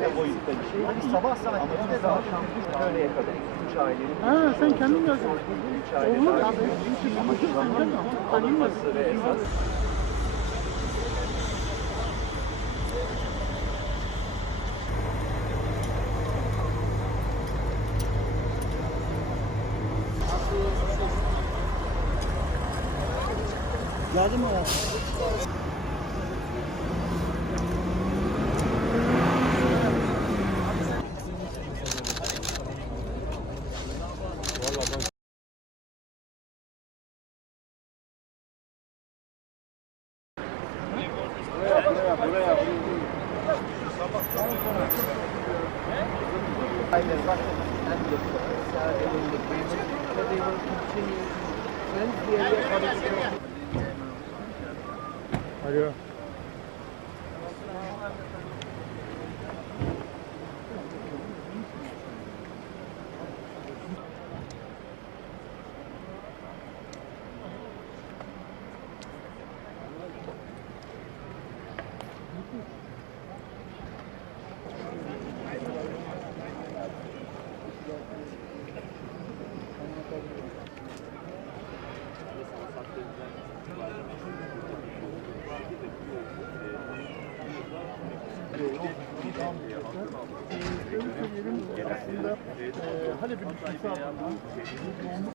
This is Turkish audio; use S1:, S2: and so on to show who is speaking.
S1: Ve boyutta bir şey. Hani sabah saatlerinde de akşam öğleye kadar üç ailenin
S2: Ha sen kendin yazdın.
S1: üç aile
S2: Olur abi.
S1: Alınması ve esas
S2: o?
S1: aileler var. And
S2: Alo. Aslında Halep'in nüfusu